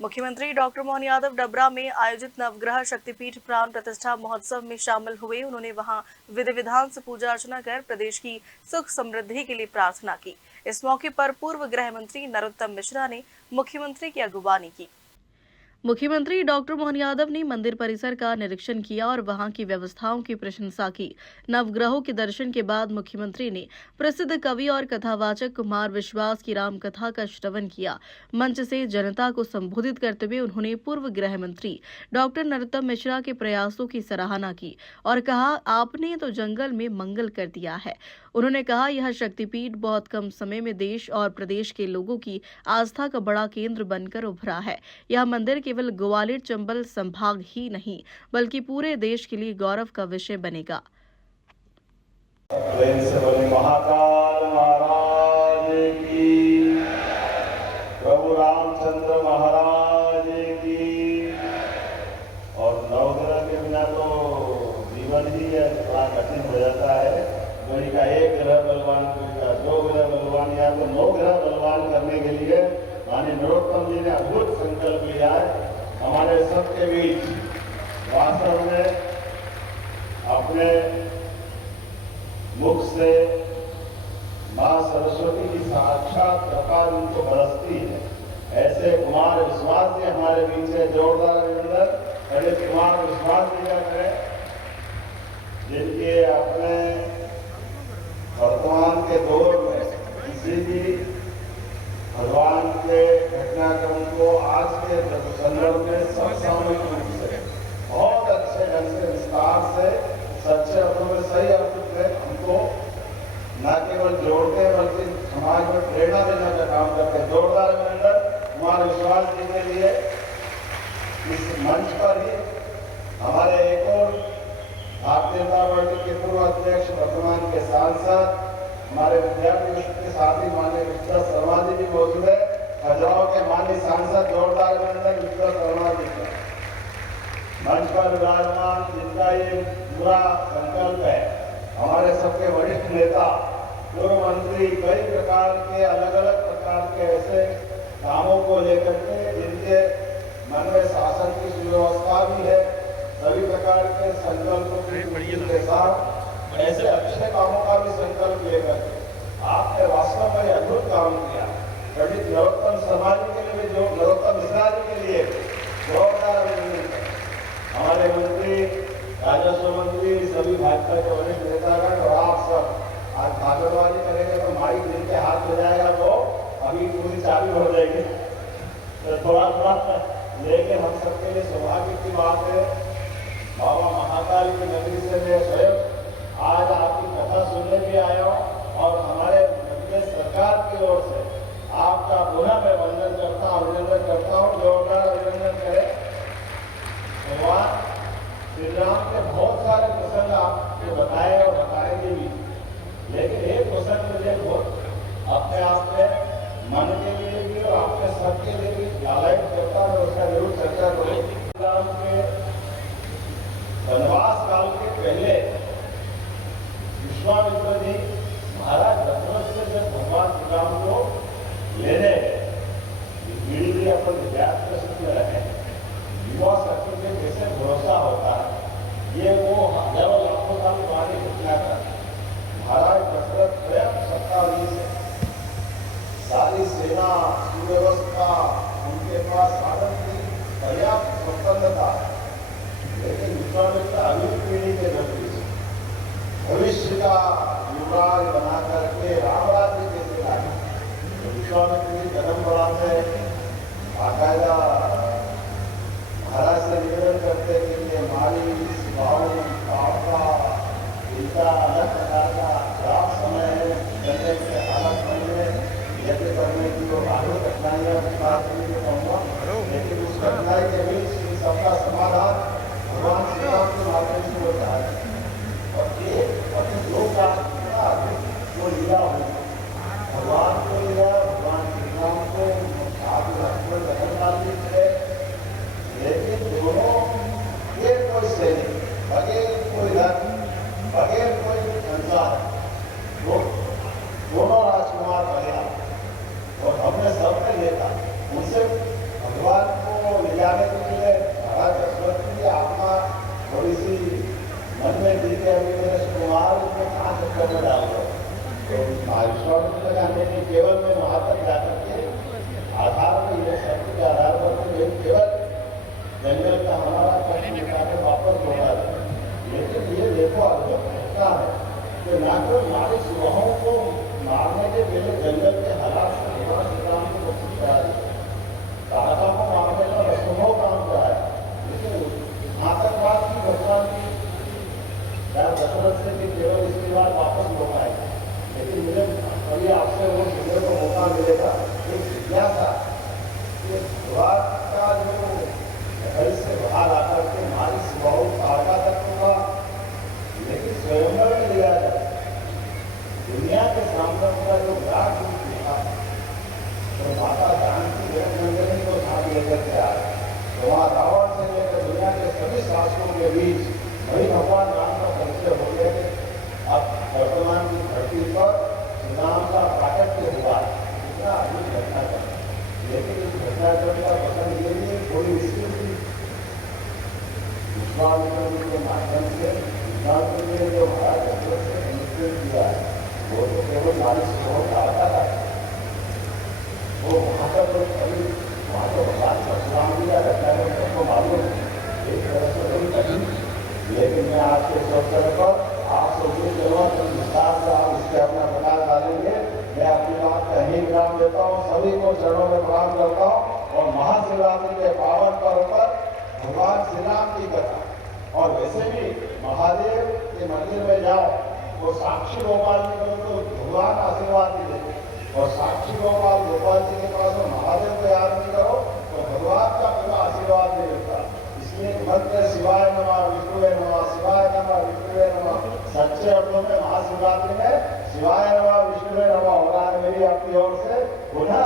मुख्यमंत्री डॉक्टर मोहन यादव डबरा में आयोजित नवग्रह शक्तिपीठ प्राण प्रतिष्ठा महोत्सव में शामिल हुए। उन्होंने वहां विधि विधान से पूजा अर्चना कर प्रदेश की सुख समृद्धि के लिए प्रार्थना की। इस मौके पर पूर्व गृह मंत्री नरोत्तम मिश्रा ने मुख्यमंत्री की अगुवानी की। मुख्यमंत्री डॉक्टर मोहन यादव ने मंदिर परिसर का निरीक्षण किया और वहां की व्यवस्थाओं की प्रशंसा की। नवग्रहों के दर्शन के बाद मुख्यमंत्री ने प्रसिद्ध कवि और कथावाचक कुमार विश्वास की रामकथा का श्रवण किया। मंच से जनता को संबोधित करते हुए उन्होंने पूर्व गृह मंत्री डॉक्टर नरोत्तम मिश्रा के प्रयासों की सराहना की और कहा, आपने तो जंगल में मंगल कर दिया है। उन्होंने कहा, यह शक्तिपीठ बहुत कम समय में देश और प्रदेश के लोगों की आस्था का बड़ा केंद्र बनकर उभरा है। यह मंदिर केवल ग्वालियर चंबल संभाग ही नहीं बल्कि पूरे देश के लिए गौरव का विषय बनेगा। महाकाल महाराज की, प्रभु रामचंद्र महाराज की। और नवग्रह के बिना तो जीवन ही बड़ा कठिन हो जाता है। कोई का एक ग्रह बलवान, कोई का दो ग्रह बलवान, या तो 9 ग्रह बलवान करने के लिए माननीय नरोत्तम जी ने अद्भुत संकल्प लिया है। हमारे सबके बीच वास्तव में अपने मुख से मां सरस्वती की साक्षात कृपा उनको बरसती है। ऐसे कुमार विश्वास जी हमारे बीच है। जोरदार अभिनंदन पंडित कुमार विश्वास जी का करें, जिनके अपने वर्तमान के दौर में किसी भी भगवान के घटनाक्रम को आज के संदर्भ में समसामयिक रूप से बहुत अच्छे ढंग से विस्तार से सच्चे अर्थों में सही अर्थ में हमको न केवल जोड़ते हैं बल्कि समाज में प्रेरणा देने का काम करते हैं। जोरदार अभिनंदन कुमार विश्वास जी के लिए। इस मंच पर ही हमारे एक और भारतीय जनता पार्टी के पूर्व अध्यक्ष, वर्तमान के सांसद, हमारे विद्यार्थी के साथी माननीय विष्णु शर्मा जी भी मौजूद है। खजुराहो के माननीय सांसद, जोरदार अभिनंदन विष्णु शर्मा जी का। मंच पर विराजमान जिनका ये पूरा संकल्प है, हमारे सबके वरिष्ठ नेता, पूर्व मंत्री, कई प्रकार के अलग अलग प्रकार के ऐसे कामों को लेकर के जिनके मन में शासन की सुव्यवस्था भी है, सभी प्रकार के संकल्पों के साथ ऐसे अच्छे कामों का भी संकल्प लेकर आपने वास्तव में अद्भुत काम किया। पंडित नरोत्तम शर्मा जी के लिए, जो नरोत्तम मिश्रा जी के लिए जोरदार अभिनंदन। हमारे मंत्री, राजस्व मंत्री, सभी भाजपा के वरिष्ठ नेतागण और आप सब आज भागवतवादी करेंगे तो माइक जिनके हाथ में जाएगा वो अभी पूरी चालू हो जाएगी। तो थोड़ा थोड़ा लेकिन हम सबके लिए सौभाग्य की बात है। बाबा महाकाल की नगरी से मैं स्वयं आज आपकी कथा सुनने भी आया हूँ और हमारे प्रदेश सरकार की ओर से आपका पुनः मैं अभिनंदन करता हूँ। जोरदार अभिनंदन करें। भगवान श्री राम के बहुत सारे प्रसंग आपको बताए और बताएंगे भी, लेकिन एक प्रसंग मुझे बहुत अपने आप में मन के लिए भी और आपके सबके लिए भी हाईलाइट करता है, उसका जरूर चर्चा करूँ। राम के वनवास काल के पहले विश्वामित्र जी महाराज दशरथ से जब भगवान श्री राम को लेने पीढ़ी भी अपन विद्यार्थी में रहे, युवा शक्ति पे कैसे भरोसा होता है, ये वो हजारों लाखों साल पुरानी घटना का। महाराज दशरथ स्वयं सत्ताधीश है, सारी सेना सुव्यवस्था उनके पास साधन की पर्याप्त संपन्नता है, लेकिन विश्वामित्र अगली पीढ़ी के नजदीक भविष्य का युवराज बना करके राम राज्य कैसे लाए। तो विश्वामित्र जी कदम बढ़ाते बाकायदा महाराज से निवेदन करते कि ये हमारी बावली आपका इनका अलग प्रकार का खराब समय है, जैसे से अलग समय में यज्ञ करने की तो आगे कठिनाइयां बात करने को कहूँगा, लेकिन उस कठिनाई के बीच सबका समाधान भगवान श्री राम के माध्यम से होता है। और ये दो का वो लीला हुई, भगवान को लिया, भगवान श्री राम को आप लक्ष्मण जगन्नाथ जी थे, लेकिन दोनों ये कोई सैनिक बगैर कोई धन बगैर कोई संसार, दोनों राजकुमार बने और हमने सबने देखा उनसे भगवान को लेके आ रहे हैं। तो वहाँ रावण से लेकर दुनिया के सभी शासकों के बीच वही भगवान राम का परिचय हो गया कि अब वर्तमान की धरती पर श्री राम का प्राकट्य हुआ है। इतना अद्भुत घटनाक्रम, लेकिन इस घटनाक्रम का पसंद ये भी थोड़ी स्थिति विश्वामित्र जी के माध्यम से विश्वामित्र जी ने जो महाराज दशरथ से अनुष्ठित किया है वो तो केवल 40 करोड़ का आता है। वो वहाँ पर तो कभी वहाँ तो भगवान परशुराम जी का घटनाक्रम सबको मालूम है, एक तरह से वही कभी। लेकिन मैं आज के इस अवसर पर आप सबकी जरूरत विस्तार से आप इसके अपना प्रकाश डालेंगे। मैं अपनी बात का ही विराम देता हूँ, सभी को चरणों में प्रणाम करता हूँ और महाशिवरात्रि के पावन पर्व पर भगवान श्री राम की कथा और वैसे भी महादेव के मंदिर में जाओ वो साक्षी गोपाल जी को तो भगवान आशीर्वाद भी देते और साक्षी गोपाल जी के पास में महादेव को याद नहीं करो तो भगवान का पूरा आशीर्वाद नहीं मिलता। इसलिए मंत्र शिवाय नमः विष्णुवे नमः, शिवाय नमः विष्णुवे नमः। सच्चे अर्थों में महाशिवरात्रि में शिवाय नमः विष्णुवे नमः हो रहा है। मेरी आपकी ओर से पुनः